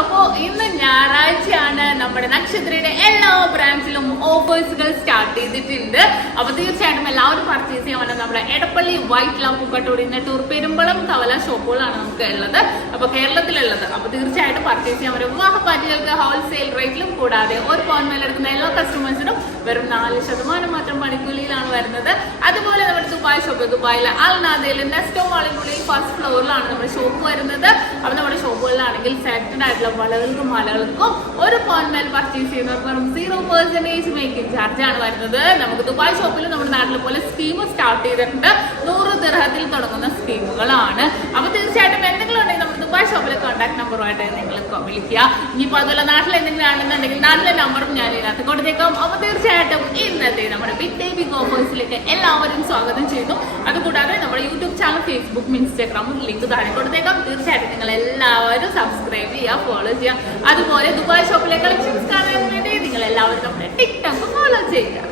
അപ്പോ ഇന്ന് ഞായറാഴ്ചയാണ്. നമ്മുടെ നക്ഷത്രയുടെ എല്ലാ ബ്രാൻഡിലും ഓഫേഴ്സുകൾ സ്റ്റാർട്ട് ചെയ്തിട്ടുണ്ട്. അപ്പൊ തീർച്ചയായിട്ടും എല്ലാവരും പർച്ചേസ് ചെയ്യാൻ വേണ്ട നമ്മുടെ എടപ്പള്ളി വൈറ്റ് ലവ് പൂക്കട്ടോടി നെട്ടൂർ പെരുമ്പളം കവല ഷോപ്പുകളാണ് നമുക്ക് ഉള്ളത്. അപ്പൊ കേരളത്തിലുള്ളത്. അപ്പൊ തീർച്ചയായിട്ടും പർച്ചേസ് ചെയ്യാൻ പറ്റും. വിവാഹ പാർട്ടികൾക്ക് ഹോൾസെയിൽ റേറ്റിലും കൂടാതെ ഒരു പവൻ മേൽ എടുക്കുന്ന എല്ലാ കസ്റ്റമേഴ്സിനും വെറും 4% മാത്രം പണിക്കൂലിയിലാണ് വരുന്നത്. അതുപോലെ നമ്മുടെ ദുബായ് ഷോപ്പ്, ദുബായിലെ നാദയിൽ നെസ്റ്റോ മാളിനുള്ളിൽ ഫസ്റ്റ് ഫ്ലോറിലാണ് നമ്മുടെ ഷോപ്പ് വരുന്നത്. അപ്പൊ നമ്മുടെ ഷോപ്പുകളിലാണെങ്കിൽ സെലക്ടഡ് ആയിട്ടുള്ള വളകൾക്കും മലകൾക്കും ഒരു പവൻ മേൽ പർച്ചേസ് ചെയ്യുന്നവർക്ക് വെറും 0% മേക്കിംഗ് ചാർജ് ആണ് വരുന്നത്. നമുക്ക് ദുബായ് ഷോപ്പിൽ നമ്മുടെ നാട്ടിലെ പോലെ സ്കീം സ്റ്റാർട്ട് ചെയ്തിട്ടുണ്ട്. 100 ദിർഹത്തിൽ തുടങ്ങുന്ന സ്കീമുകളാണ്. അപ്പൊ തീർച്ചയായിട്ടും എന്തെങ്കിലും ഉണ്ടെങ്കിൽ നമ്മുടെ ദുബായ് ഷോപ്പിലെ കോൺടാക്ട് നമ്പറുമായിട്ട് നിങ്ങൾ വിളിക്കുക. ഇനിയിപ്പോ അതുപോലെ നാട്ടിൽ എന്തെങ്കിലും ആണെന്നുണ്ടെങ്കിൽ നാട്ടിലെ നമ്പറും ഞാൻ ഇതിനകത്ത് കൊടുത്തേക്കാം. അപ്പൊ തീർച്ചയായിട്ടും ഇന്നത്തെ നമ്മുടെ ബിഗ് ഓഫേഴ്സിലേക്ക് എല്ലാവരും സ്വാഗതം ചെയ്തു. അതുകൂടാതെ നമ്മുടെ യൂട്യൂബ് ചാനൽ, ഫേസ്ബുക്കും ഇൻസ്റ്റാഗ്രാമും ലിങ്ക് താഴെ കൊടുത്തേക്കാം. തീർച്ചയായിട്ടും നിങ്ങൾ എല്ലാവരും സബ്സ്ക്രൈബ് ചെയ്യുക, ഫോളോ ചെയ്യുക. അതുപോലെ ദുബായ് ഷോപ്പിലെ കളക്ഷൻസ് കാണാൻ വേണ്ടി നിങ്ങൾ എല്ലാവരും നമ്മുടെ ടിക്ടോക്ക് ഫോളോ ചെയ്യുക.